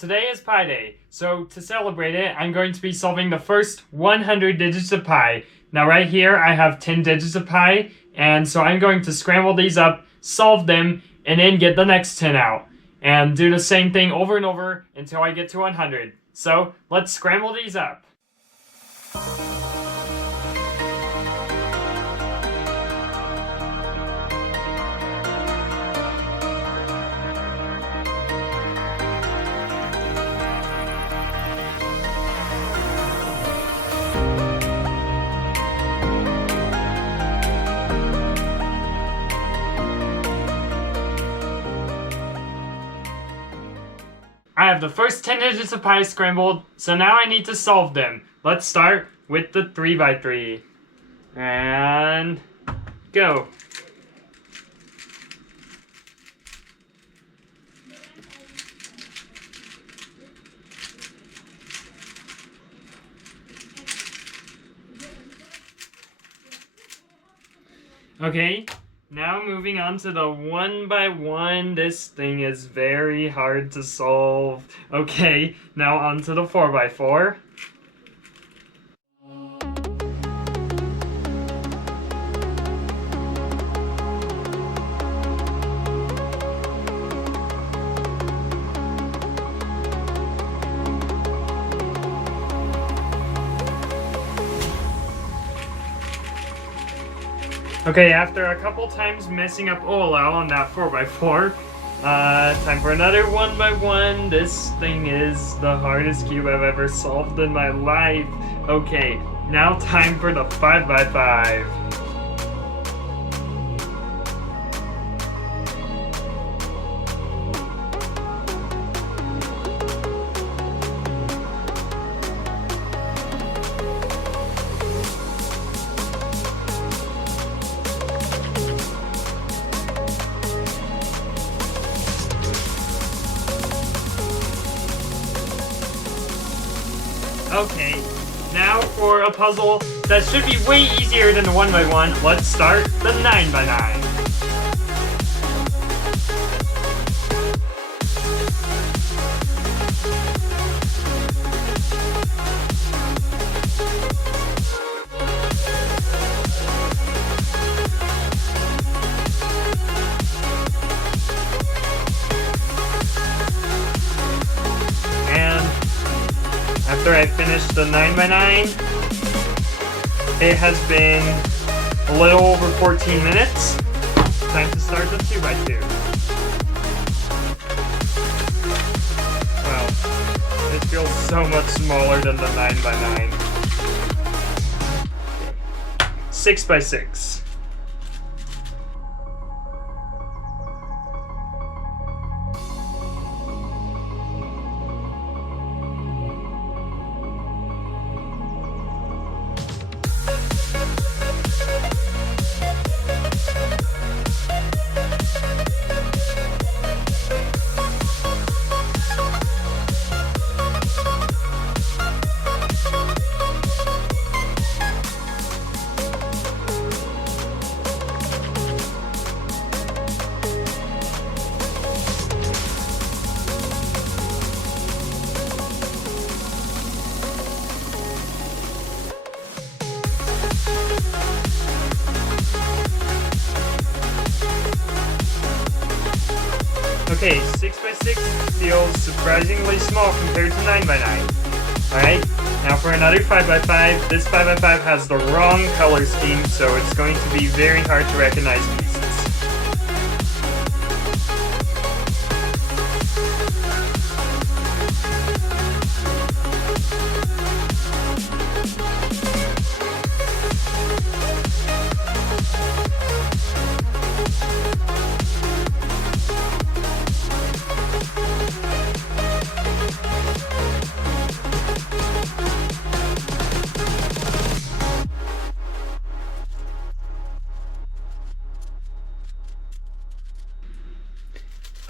Today is Pi Day, so to celebrate it, I'm going to be solving the first 100 digits of pi. Now right here, I have 10 digits of pi, and so I'm going to scramble these up, solve them, and then get the next 10 out. And do the same thing over and over until I get to 100. So, let's scramble these up. I have the first 10 digits of pi scrambled, so now I need to solve them. Let's start with the 3x3. And go. Okay. Now moving on to the 1x1, this thing is very hard to solve. Okay, now on to the 4x4. Okay, after a couple times messing up Ola on that 4x4, time for another 1x1. This thing is the hardest cube I've ever solved in my life. Okay, now time for the 5x5. Okay, now for a puzzle that should be way easier than the 1x1, let's start the 9x9. After I finished the 9x9, it has been a little over 14 minutes. Time to start the 2x2. Wow, it feels so much smaller than the 9x9. 6x6. Okay, 6x6 feels surprisingly small compared to 9x9. Alright, now for another 5x5. This 5x5 has the wrong color scheme, so it's going to be very hard to recognize pieces.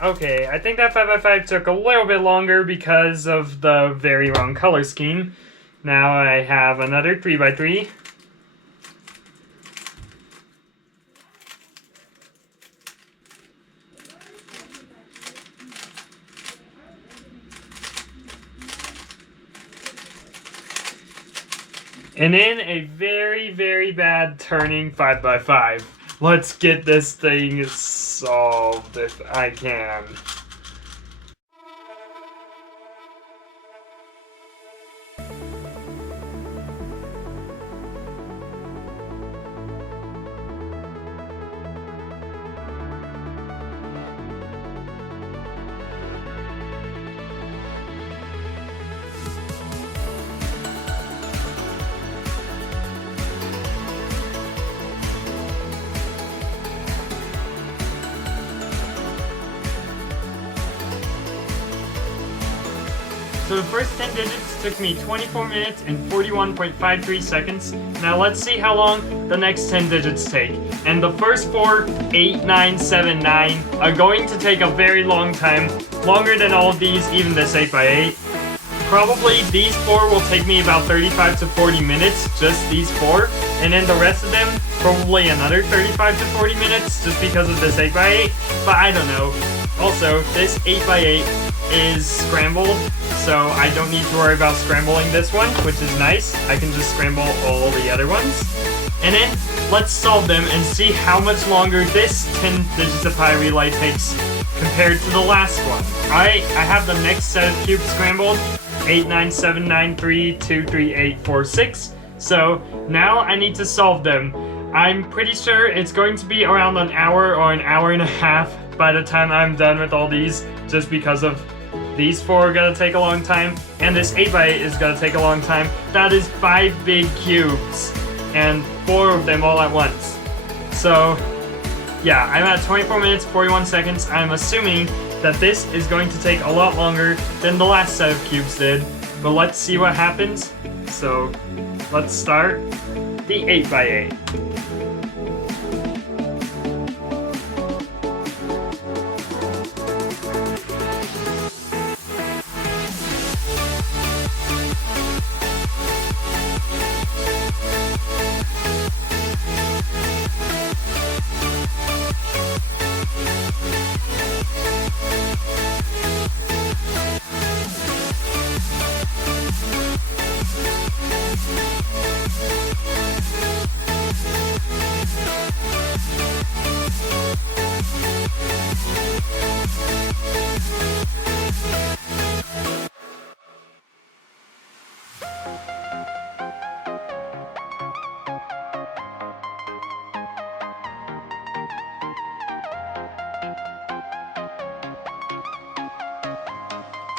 Okay, I think that 5x5 took a little bit longer because of the very wrong color scheme. Now I have another 3x3. And then a very, very bad turning 5x5. Let's get this thing solved if I can. So the first 10 digits took me 24 minutes and 41.53 seconds. Now let's see how long the next 10 digits take. And the first four, 8, 9, 7, 9, are going to take a very long time. Longer than all of these, even this 8x8. Probably these four will take me about 35 to 40 minutes, just these four. And then the rest of them, probably another 35 to 40 minutes, just because of this 8x8. But I don't know. Also, this 8x8 is scrambled, so I don't need to worry about scrambling this one, which is nice. I can just scramble all the other ones. And then, let's solve them and see how much longer this 10 digits of pi relay takes compared to the last one. Alright, I have the next set of cubes scrambled. 8, 9, 7, 9, 3, 2, 3, 8, 4, 6. So, now I need to solve them. I'm pretty sure it's going to be around an hour or an hour and a half by the time I'm done with all these, just because of these four are gonna take a long time, and this 8x8 is gonna take a long time. That is 5 big cubes, and 4 of them all at once. So, yeah, I'm at 24 minutes, 41 seconds. I'm assuming that this is going to take a lot longer than the last set of cubes did, but let's see what happens. So, let's start the 8x8.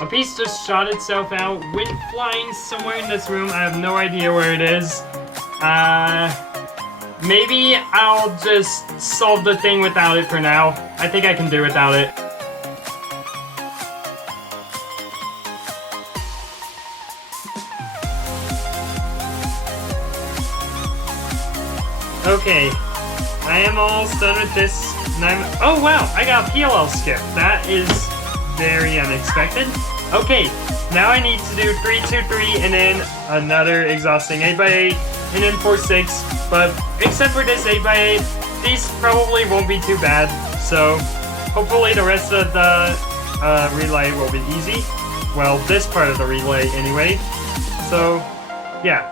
A piece just shot itself out, went flying somewhere in this room. I have no idea where it is. Maybe I'll just solve the thing without it for now. I think I can do without it. Okay, I am almost done with this. And oh wow, I got a PLL skip. That is very unexpected. Okay, now I need to do 3, 2, 3, and then another exhausting 8x8, and then 4, 6. But except for this 8x8, these probably won't be too bad. So hopefully the rest of the relay will be easy. Well, this part of the relay anyway. So yeah,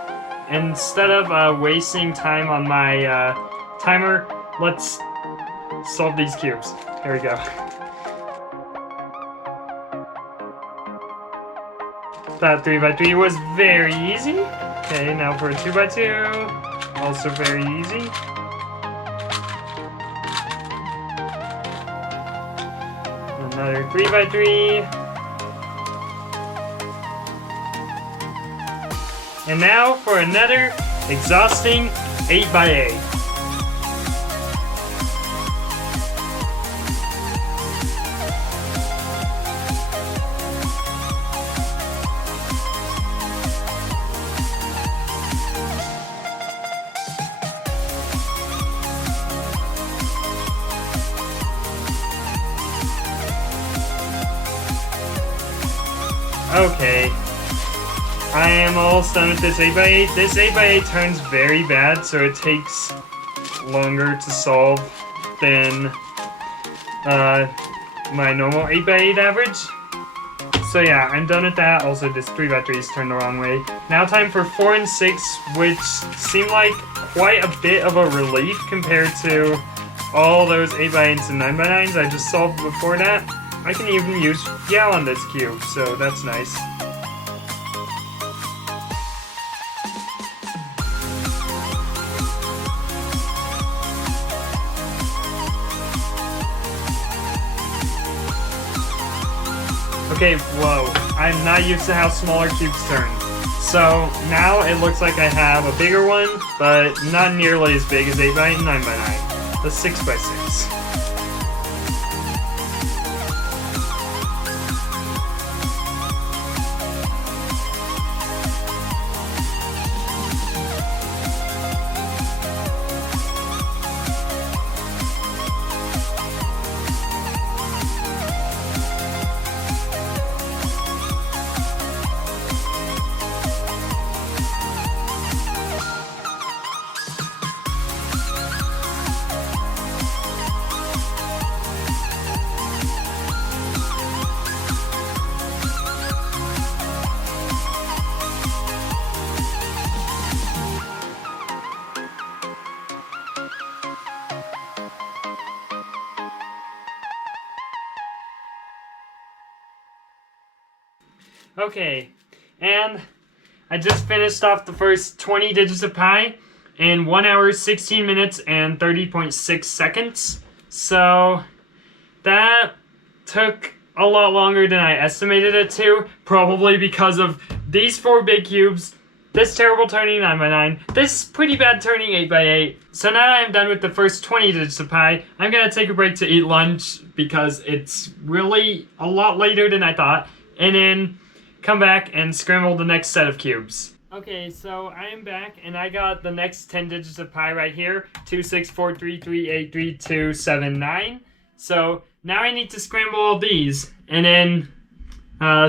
instead of wasting time on my timer, let's solve these cubes. Here we go. That 3x3 was very easy. Okay, now for a 2x2, also very easy. Another 3x3. And now for another exhausting 8x8. Okay, I am almost done with this 8x8. This 8x8 turns very bad, so it takes longer to solve than my normal 8x8 average. So yeah, I'm done with that. Also, this 3x3 is turned the wrong way. Now time for 4 and 6, which seem like quite a bit of a relief compared to all those 8x8s and 9x9s I just solved before that. I can even use Yao on this cube, so that's nice. Okay, whoa. I'm not used to how smaller cubes turn. So now it looks like I have a bigger one, but not nearly as big as 8x8 and 9x9. The 6x6. Okay, and I just finished off the first 20 digits of pi in 1 hour, 16 minutes, and 30.6 seconds. So that took a lot longer than I estimated it to, probably because of these 4 big cubes, this terrible turning 9x9, this pretty bad turning 8x8. So now that I'm done with the first 20 digits of pi, I'm gonna take a break to eat lunch because it's really a lot later than I thought, and then come back and scramble the next set of cubes. Okay, so I am back and I got the next 10 digits of pi right here. 26433833279. So now I need to scramble all these and then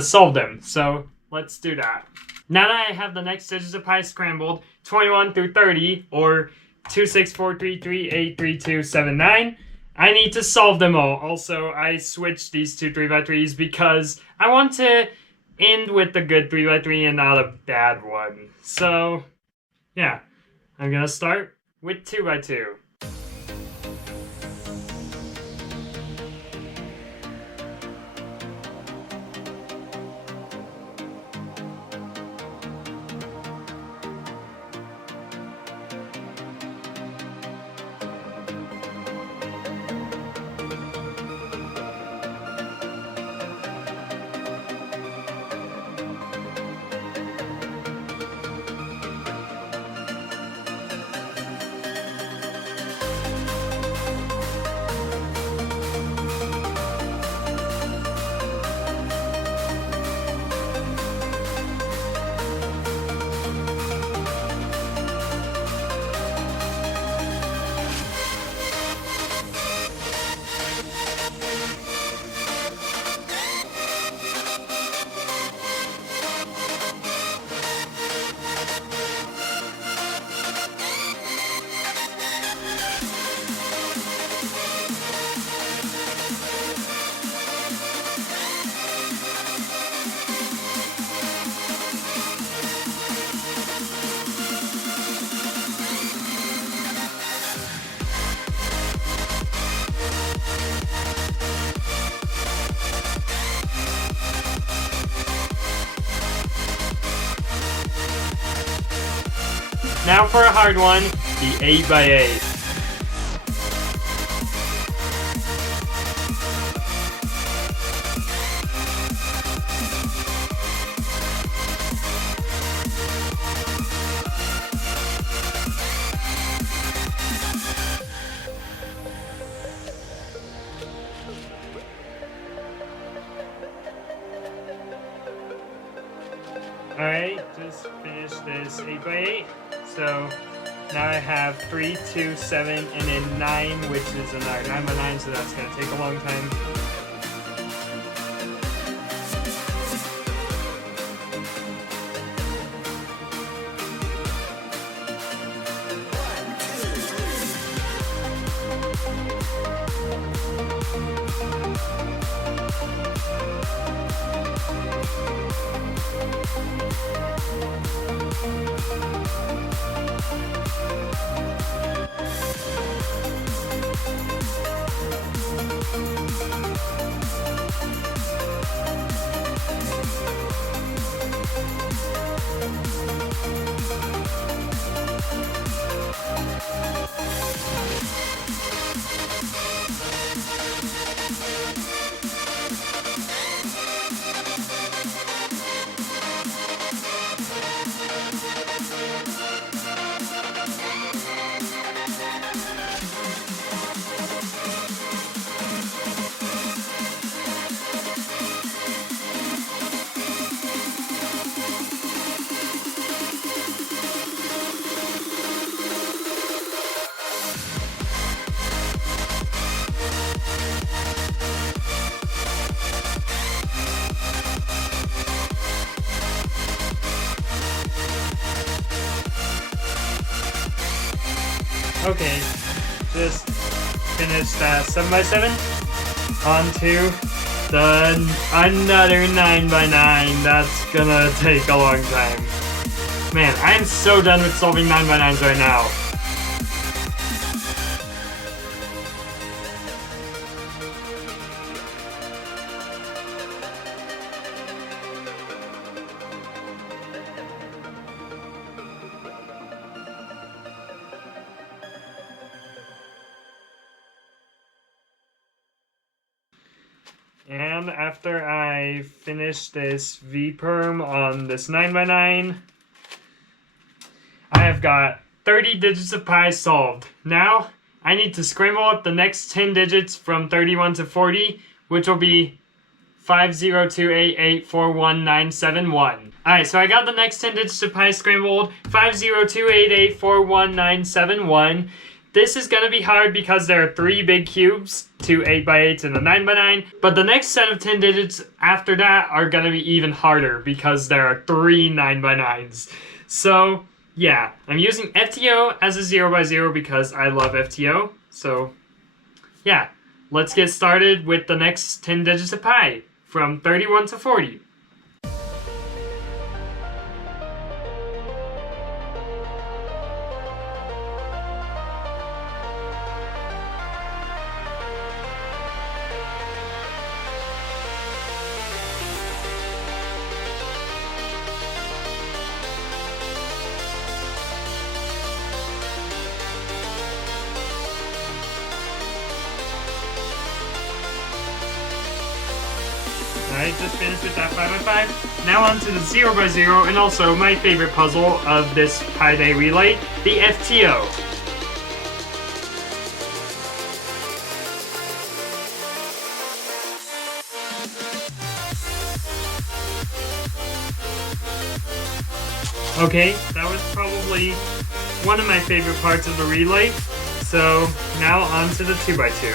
solve them. So let's do that. Now that I have the next digits of pi scrambled, 21 through 30, or 26433833279, I need to solve them all. Also, I switched these two 3x3s because I want to end with a good 3x3 and not a bad one. So, yeah, I'm gonna start with 2x2. Now for a hard one, the 8x8. Alright, just finished this 8x8. So now I have 3, 2, 7, and then 9, which is another 9x9, so that's going to take a long time. Okay, just finish that 7x7 onto another 9x9. That's gonna take a long time. Man, I am so done with solving 9x9s right now. And after I finish this V-perm on this 9x9, I have got 30 digits of pi solved. Now, I need to scramble up the next 10 digits from 31 to 40, which will be 502884191. Alright, so I got the next 10 digits of pi scrambled, 502884191. This is going to be hard because there are 3 big cubes, 2 8x8s and a 9x9, but the next set of 10 digits after that are going to be even harder because there are 3 9x9s. So, yeah, I'm using FTO as a 0x0 because I love FTO. So, yeah, let's get started with the next 10 digits of pi from 31 to 40. Alright, just finished with that 5x5. Now on to the 0x0, and also my favorite puzzle of this Pi Day relay, the FTO. Okay, that was probably one of my favorite parts of the relay. So now on to the 2x2.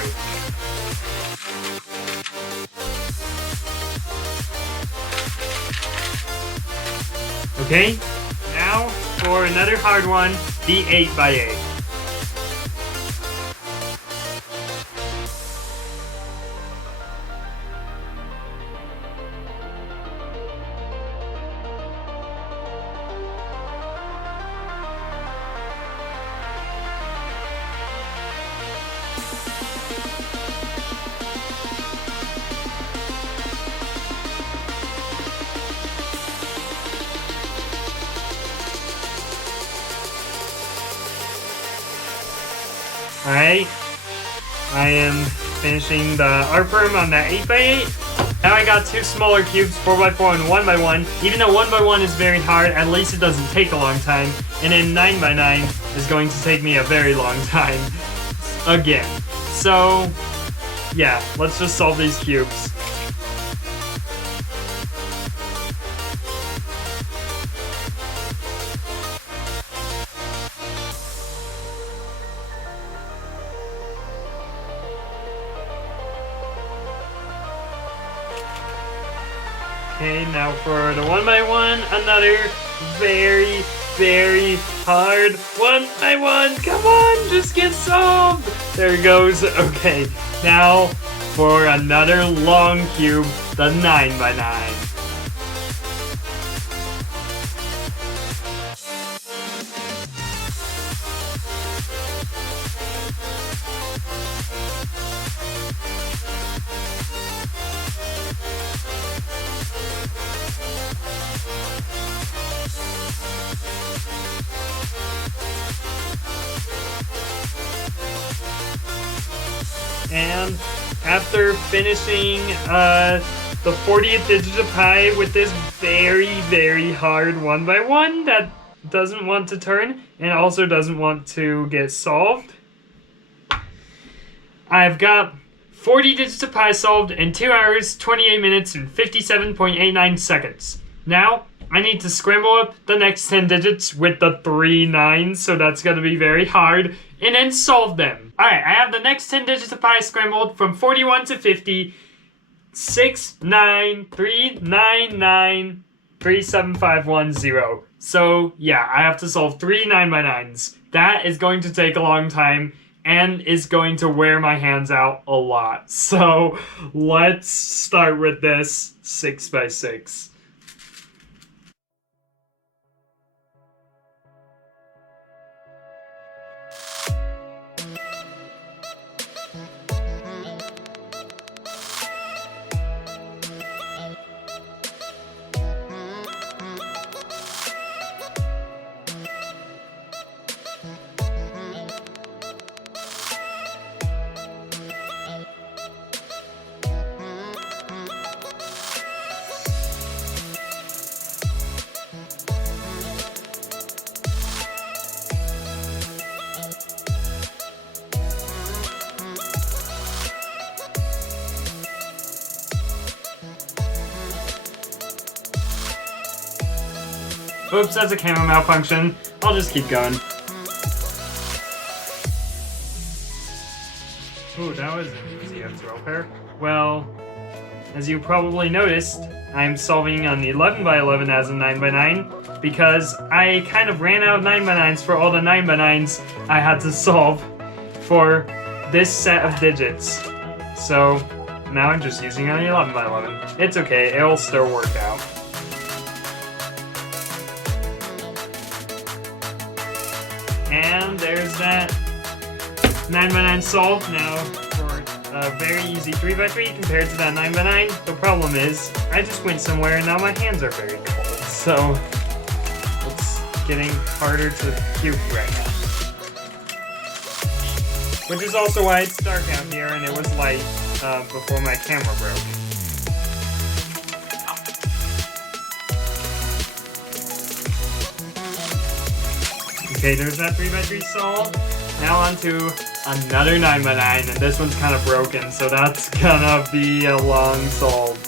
Okay, now for another hard one, the 8x8. Alright, I am finishing the art perm on that 8x8. Now I got 2 smaller cubes, 4x4 and 1x1. Even though 1x1 is very hard, at least it doesn't take a long time. And then 9x9 is going to take me a very long time. Again. So, yeah, let's just solve these cubes. Okay, now for the 1x1, another very, very hard 1x1. Come on, just get solved. There it goes. Okay, now for another long cube, the 9x9. And after finishing the 40th digit of pi with this very, very hard 1x1 that doesn't want to turn and also doesn't want to get solved, I've got 40 digits of pi solved in 2 hours, 28 minutes, and 57.89 seconds. Now, I need to scramble up the next 10 digits with the 3 9s, so that's going to be very hard, and then solve them. Alright, I have the next 10 digits of pi scrambled from 41 to 50, 6, 9, 3, 9, 9, 37510. So yeah, I have to solve 3 9x9s. That is going to take a long time and is going to wear my hands out a lot. So let's start with this 6x6. Oops, that's a camera malfunction. I'll just keep going. Ooh, that was an easy F12 pair. Well, as you probably noticed, I'm solving an 11x11 as a 9x9 because I kind of ran out of 9x9s for all the 9x9s I had to solve for this set of digits. So now I'm just using an 11x11. It's okay, it'll still work out. And there's that 9x9 solved now for a very easy 3x3 compared to that 9x9. The problem is, I just went somewhere and now my hands are very cold. So, it's getting harder to cube right now. Which is also why it's dark out here and it was light before my camera broke. Okay, there's that 3x3 solved. Now on to another 9x9, and this one's kind of broken, so that's gonna be a long solve.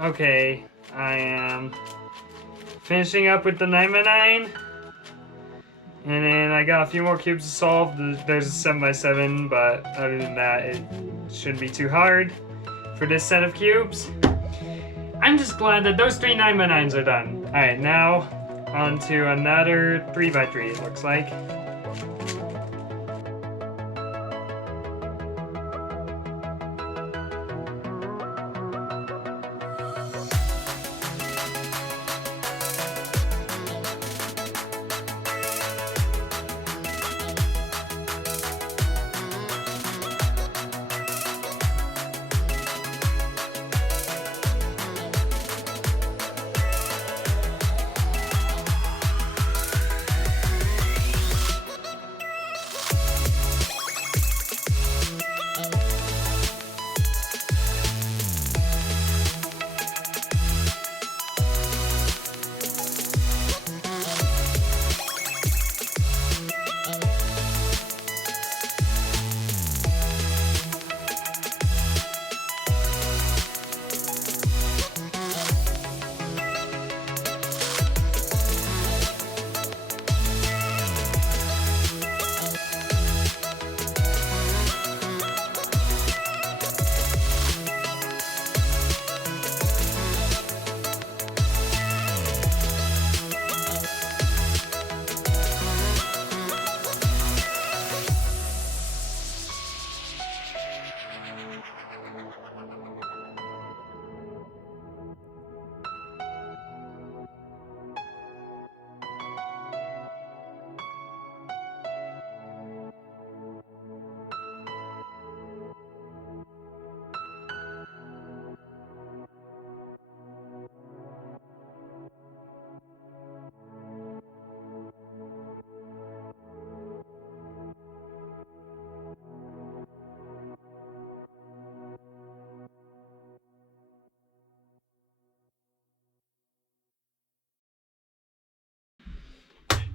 Okay, I am finishing up with the 9x9. And then I got a few more cubes to solve. There's a 7x7, but other than that, it shouldn't be too hard for this set of cubes. I'm just glad that those 3 9x9s are done. Alright, now on to another 3x3, it looks like.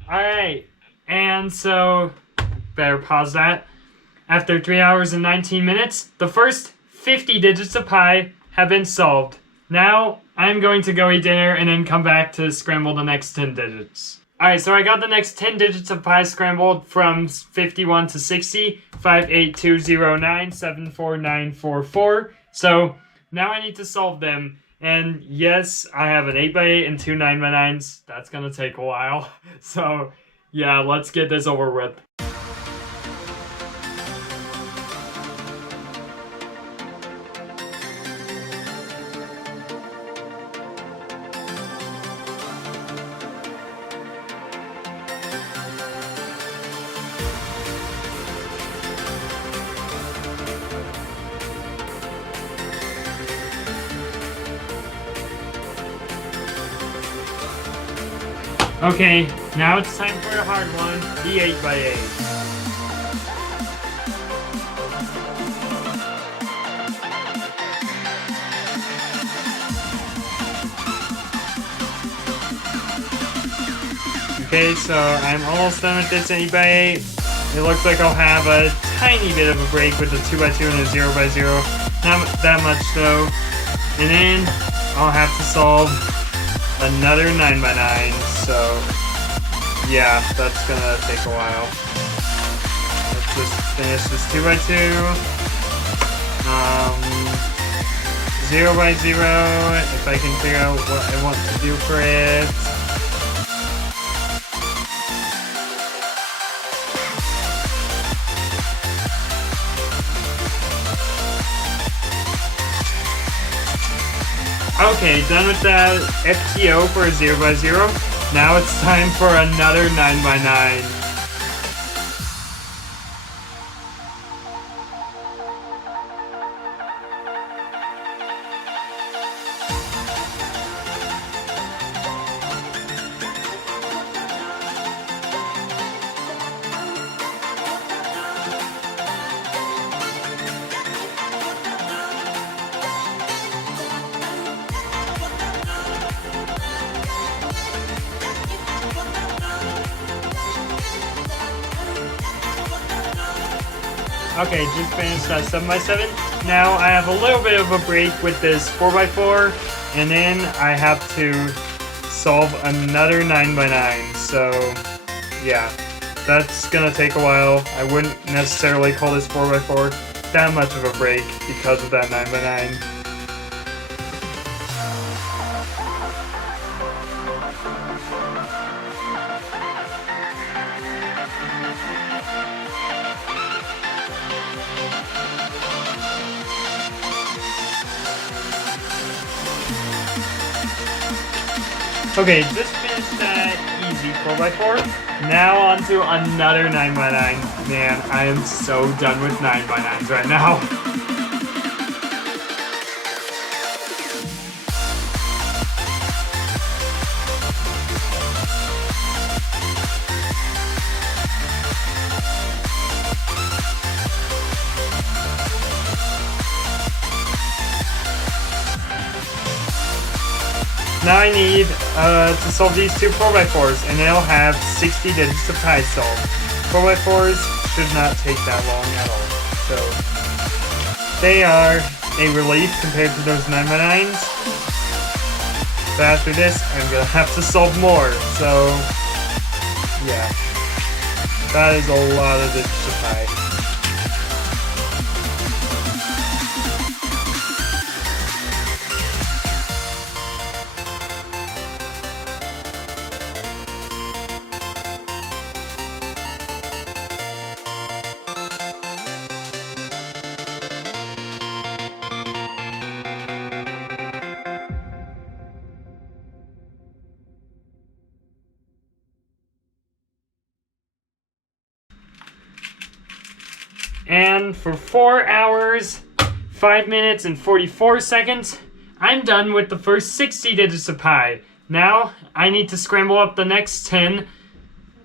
Alright, and so, better pause that. After 3 hours and 19 minutes, the first 50 digits of pi have been solved. Now, I'm going to go eat dinner and then come back to scramble the next 10 digits. Alright, so I got the next 10 digits of pi scrambled from 51 to 60, 58209 74944. So, now I need to solve them. And yes, I have an 8x8 and two 9x9s. That's gonna take a while. So, yeah, let's get this over with. Okay, now it's time for a hard one, the 8x8. Okay, so I'm almost done with this 8x8. It looks like I'll have a tiny bit of a break with the 2x2 and a 0x0. Not that much though. And then I'll have to solve another 9x9, so yeah, that's gonna take a while. Let's just finish this 2x2. 0x0, if I can figure out what I want to do for it. Okay, done with that FTO for a 0x0. Now it's time for another 9x9. Okay, just finished that 7x7. Now I have a little bit of a break with this 4x4, and then I have to solve another 9x9. So, yeah, that's gonna take a while. I wouldn't necessarily call this 4x4 that much of a break because of that 9x9. Okay, just finished that easy 4x4. Now on to another 9x9. Man, I am so done with 9x9s right now. Now I need to solve these two 4x4s, and then I'll have 60 digits of pi solved. 4x4s should not take that long at all. So, they are a relief compared to those 9x9s. But after this, I'm going to have to solve more. So, yeah. That is a lot of digits of pi. And for 4 hours, 5 minutes, and 44 seconds, I'm done with the first 60 digits of pi. Now, I need to scramble up the next 10,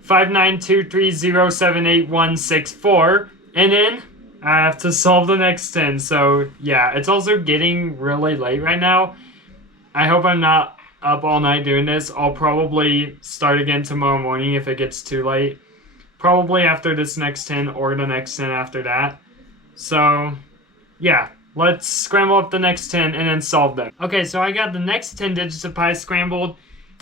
59230786164, and then I have to solve the next 10. So, yeah, it's also getting really late right now. I hope I'm not up all night doing this. I'll probably start again tomorrow morning if it gets too late. Probably after this next 10 or the next 10 after that. So, yeah. Let's scramble up the next 10 and then solve them. Okay, so I got the next 10 digits of pi scrambled.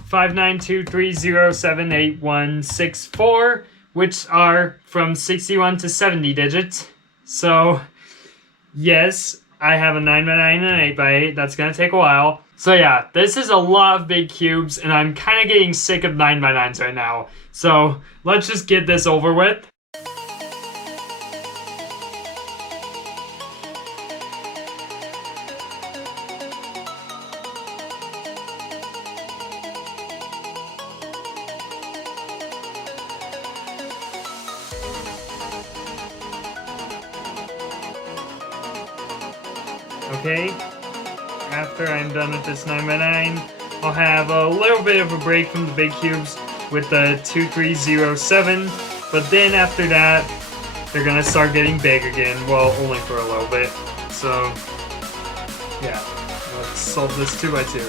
59230786164, which are from 61 to 70 digits. So, yes, I have a 9x9 and an 8x8. That's going to take a while. So yeah, this is a lot of big cubes, and I'm kind of getting sick of 9x9s right now. So, let's just get this over with. Okay, after I'm done with this 9x9, I'll have a little bit of a break from the big cubes with the 2307, but then after that, they're gonna start getting big again, well, only for a little bit. So, yeah, let's solve this 2x2.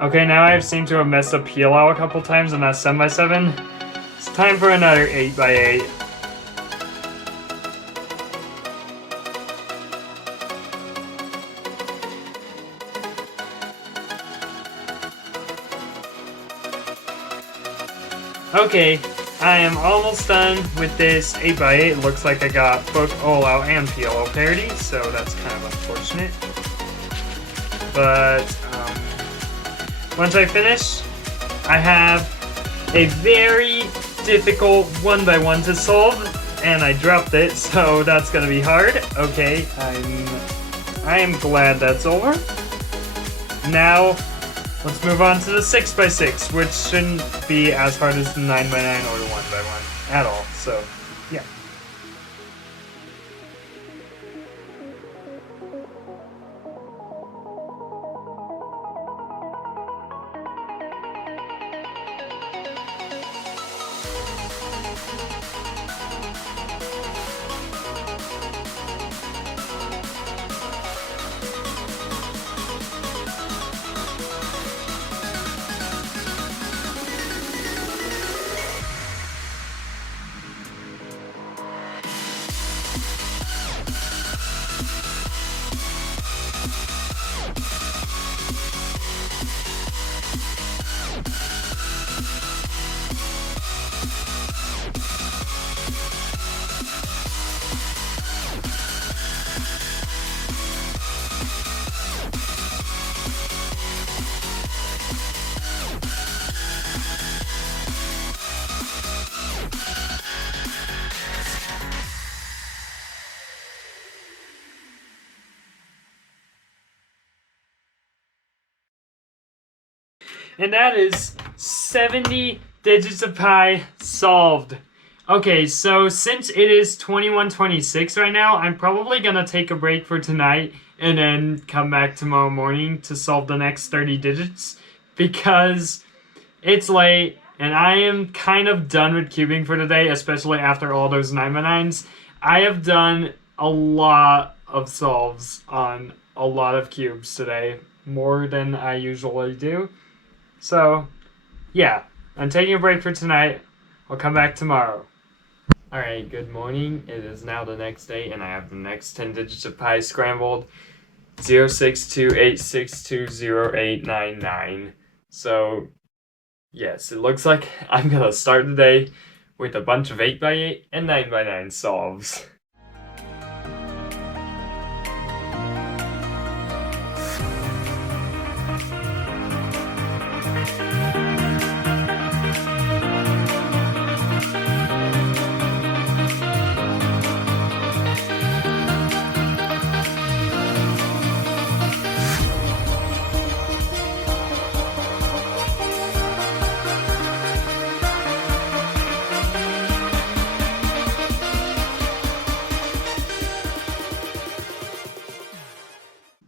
Okay, now I seem to have messed up PLL a couple times on that 7x7. It's time for another 8x8. Okay, I am almost done with this 8x8. It looks like I got both OLL and PLL parity, so that's kind of unfortunate. But, once I finish, I have a very difficult 1x1 to solve, and I dropped it, so that's gonna be hard. Okay, I am glad that's over. Now, let's move on to the 6x6, which shouldn't be as hard as the 9x9 or the 1x1 at all, so yeah. And that is 70 digits of pi solved. Okay, so since it is 21:26 right now, I'm probably gonna take a break for tonight and then come back tomorrow morning to solve the next 30 digits because it's late and I am kind of done with cubing for today, especially after all those 9x9s. I have done a lot of solves on a lot of cubes today, more than I usually do. So, yeah, I'm taking a break for tonight. I'll come back tomorrow. Alright, good morning. It is now the next day, and I have the next 10 digits of pi scrambled. 06286208899. So, yes, it looks like I'm gonna start the day with a bunch of 8x8 and 9x9 solves.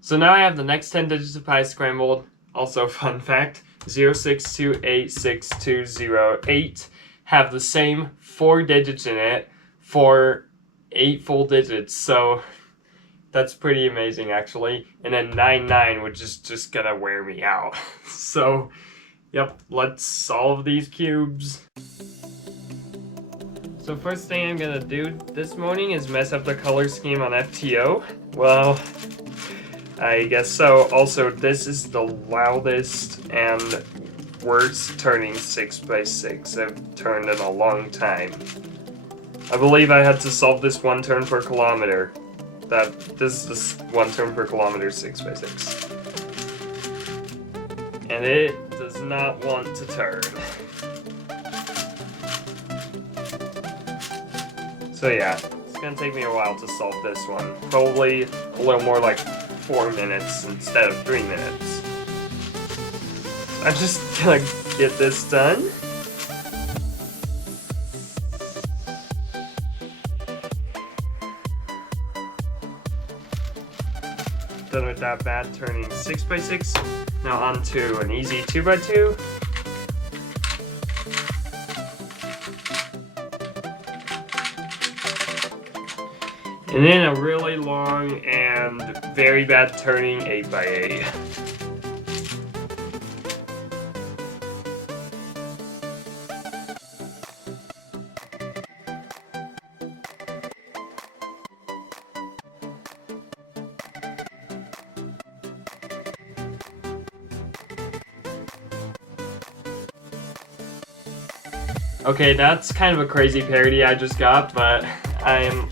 So now I have the next 10 digits of pi scrambled. Also, fun fact, 062862088 have the same 4 digits in it for 8 full digits. So that's pretty amazing, actually. And then 99, which is just gonna wear me out. So, yep, let's solve these cubes. So first thing I'm gonna do this morning is mess up the color scheme on FTO. Well, I guess so. Also, this is the loudest and worst turning 6x6 I've turned in a long time. I believe I had to solve this 1 turn per kilometer. This is 1 turn per kilometer 6x6. And it does not want to turn. So yeah, it's gonna take me a while to solve this one. Probably a little more like 4 minutes instead of 3 minutes. I'm just gonna get this done. Done with that bad turning 6x6. Now on to an easy 2x2. And then a really long and very bad turning 8x8. Okay, that's kind of a crazy parody I just got, but I am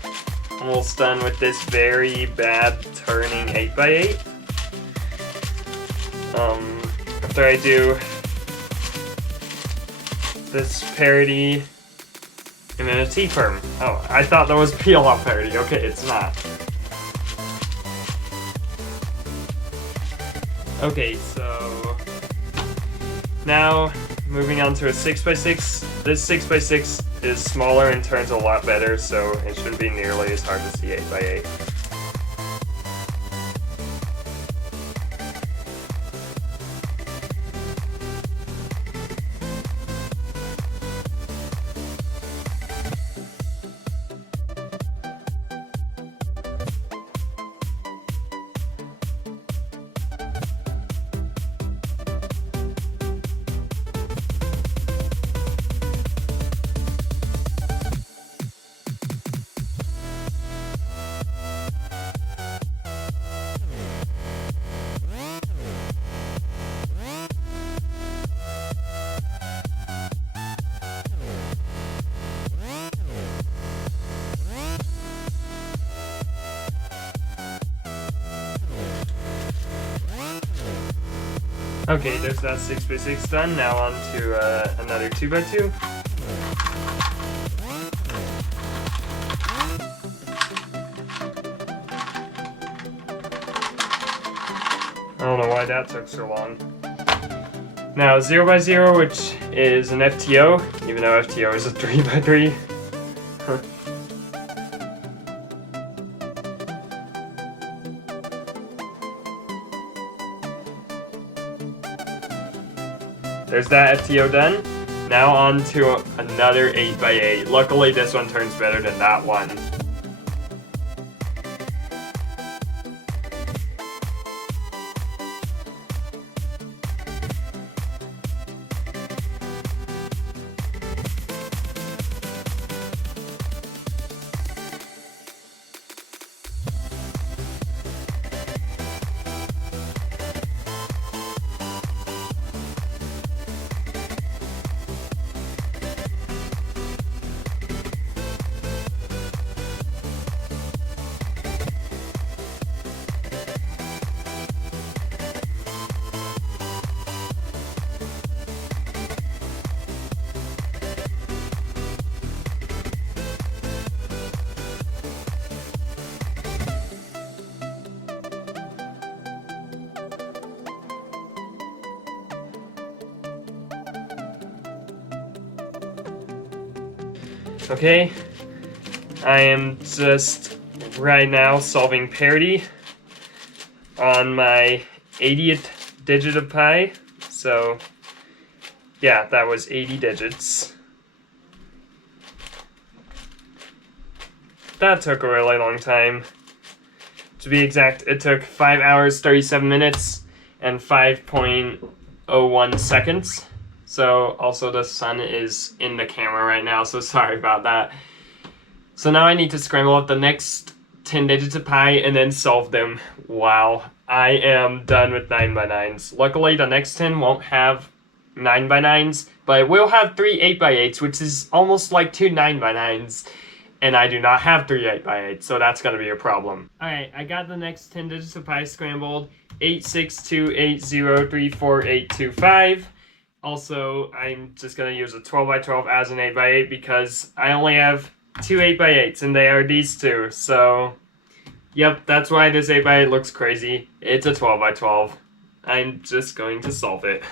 almost done with this very bad turning 8x8. After I do this parody, and then a T-perm. Oh, I thought that was peel-off parody. Okay, it's not. Okay, so now moving on to a 6x6. This 6x6 is smaller and turns a lot better, so it shouldn't be nearly as hard to see 8x8. Okay, there's that 6x6 done. Now on to another 2x2. I don't know why that took so long. Now 0x0, which is an FTO, even though FTO is a 3x3. there's that FTO done. Now on to another 8x8. Luckily this one turns better than that one. Okay, I am just right now solving parity on my 80th digit of pi. So yeah, that was 80 digits. That took a really long time. To be exact, it took 5 hours, 37 minutes, and 5.01 seconds. So also the sun is in the camera right now, so sorry about that. So now I need to scramble up the next 10 digits of pi and then solve them. Wow, I am done with 9x9s. Luckily the next 10 won't have 9x9s, but it will have 3 8x8s, which is almost like 2 9x9s. And I do not have 3 8x8s, so that's going to be a problem. Alright, I got the next 10 digits of pi scrambled. 86280348825. Also, I'm just going to use a 12x12 as an 8x8 because I only have 2 8x8s and they are these two. So, yep, that's why this 8x8 looks crazy. It's a 12x12. I'm just going to solve it.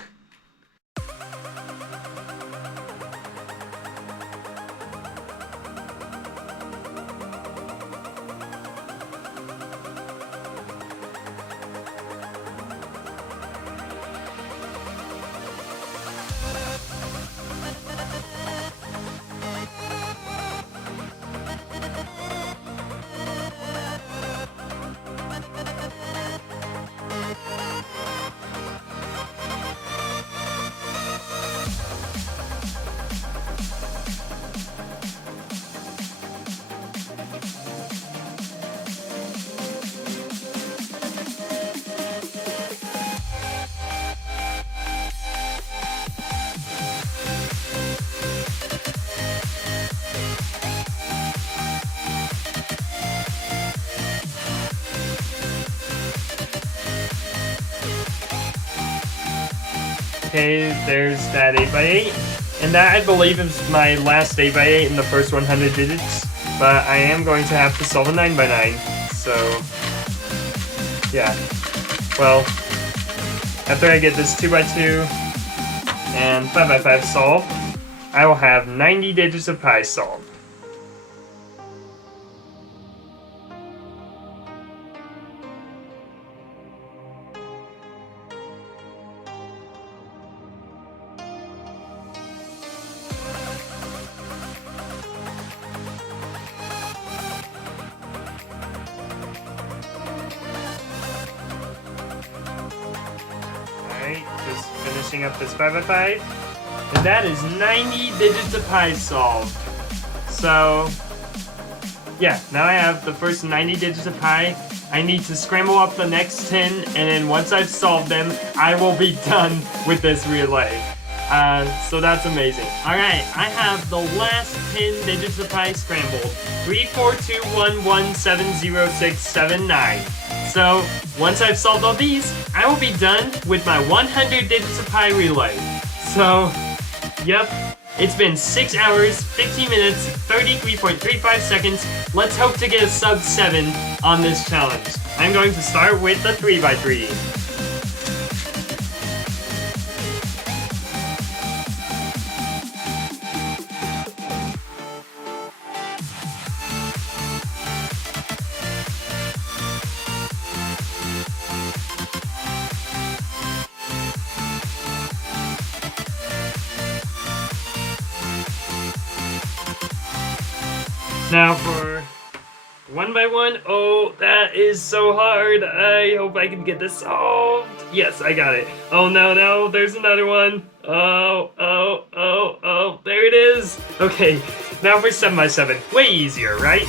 Okay, there's that 8x8. And that, I believe, is my last 8x8 in the first 100 digits. But I am going to have to solve a 9x9. So, yeah. Well, after I get this 2x2 and 5x5 solved, I will have 90 digits of pi solved. Just finishing up this 5x5, and that is 90 digits of pi solved. So, yeah, now I have the first 90 digits of pi. I need to scramble up the next 10, and then once I've solved them, I will be done with this relay. So that's amazing. Alright, I have the last 10 digits of pi scrambled. 342117069. So, once I've solved all these, I will be done with my 100 digits of pi relay. So, yep, it's been 6 hours, 15 minutes, 33.35 seconds. Let's hope to get a sub 7 on this challenge. I'm going to start with the 3x3. Now for 1 by 1. Oh, that is so hard. I hope I can get this solved. Yes, I got it. Oh, no, there's another one. Oh, there it is. Okay, now for 7 by 7. Way easier, right?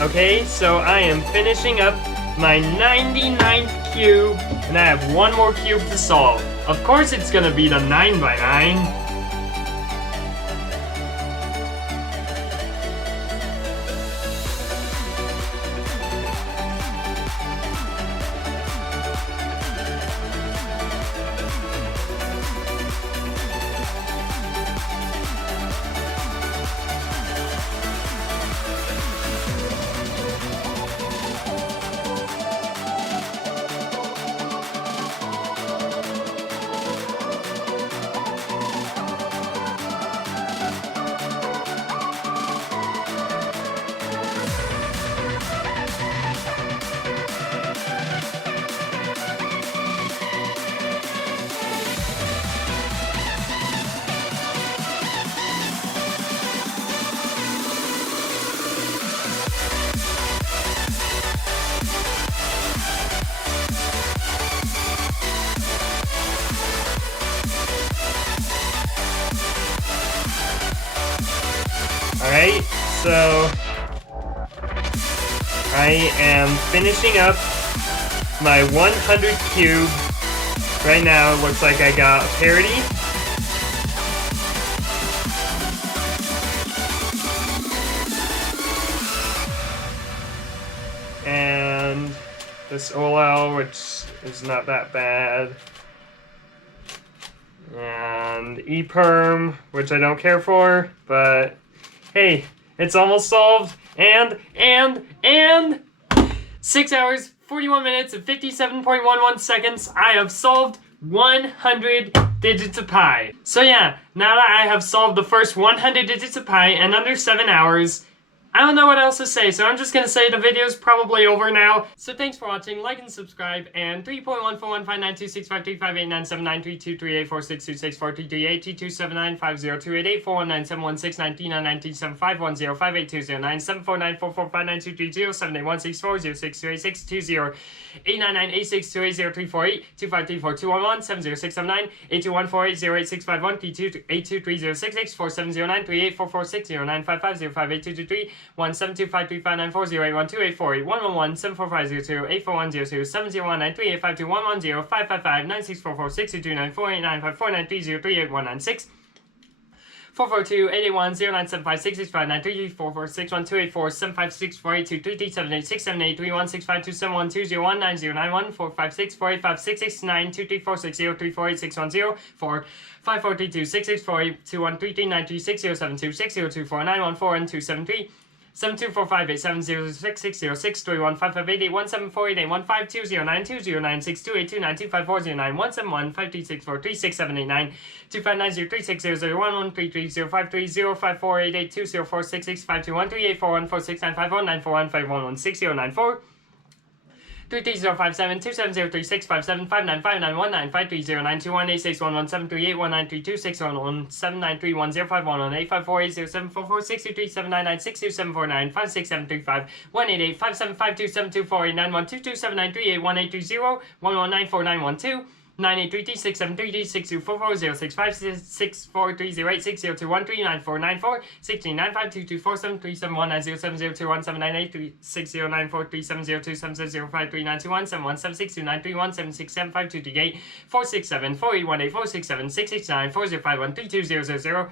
Okay, so I am finishing up my 99th cube, and I have one more cube to solve. Of course it's gonna be the 9 by 9. Alright, so I am finishing up my 100 cube Right now, it looks like I got a parody. And this OLL, which is not that bad. And ePerm, which I don't care for, but hey, it's almost solved. And 6 hours, 41 minutes, and 57.11 seconds, I have solved 100 digits of pi. So yeah, now that I have solved the first 100 digits of pi in under 7 hours, I don't know what else to say, so I'm just gonna say the video's probably over now. So thanks for watching, like and subscribe, and 3.141592653589793228460606288466093846095505082209788148088647093846095505082223 172539408117450285110555964462294895493038196 442-881-0975-665-9344612-786-7831-652-712-019-09-145-648-236-792-346-03486-104 542-664-213-93-607-2-602-491-4 720-585-006-315-036-039-2-092-36-001-136-436-521-385-488-2-046-521-386-094 337-270-3657-599-193-187-317-188-575-272-79-627-495-673-5-188-575-274-912-227-3-8-182-0 983-673-647-371-070-217-391-716-931-767-522-846-7-481-847-669-405-132-000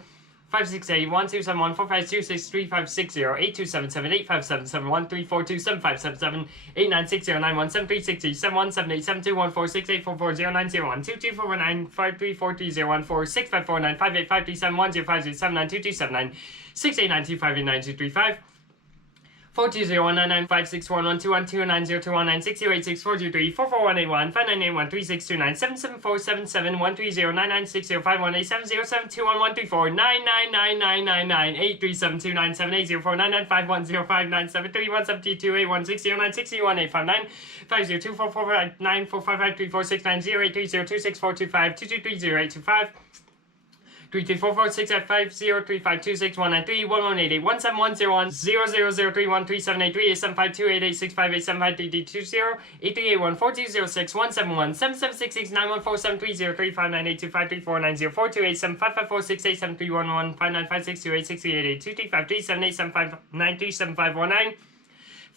560-1-258-2-6-3-5-6-7-8-9-6-0-9-1-3-4-2-7-5-7-7-1-2-4-6-5-4-9-5-8-5-3-7-1-2-2-7-9 689-592-35-440-1-945-9-7-3-1-7-2-2-8-1-6-0-9-6-0-9-6-0-1-2-4-9-4-5-3-4-6-9-0-8-3-0-2-6-4-2-5-2-2-3-0-8-2-5 3-4-6-5-0-3-5-2-6-1-9-3-1-0-3-7-8-7-5-2-8-6-5-8-7-5-4-6-8-7-3-1-1-5-9-5-6-2-8-6-8-2-5-3-7-8-7-5-9-2-7-5-1-9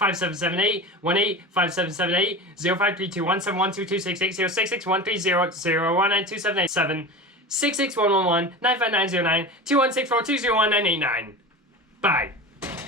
577-8-1-8-577-0-5-3-2-1-7-1-2-6-8-0-6-6-1-3-0-0-1-9-2-7-8-7 66111 95909 2164 201 989. Bye.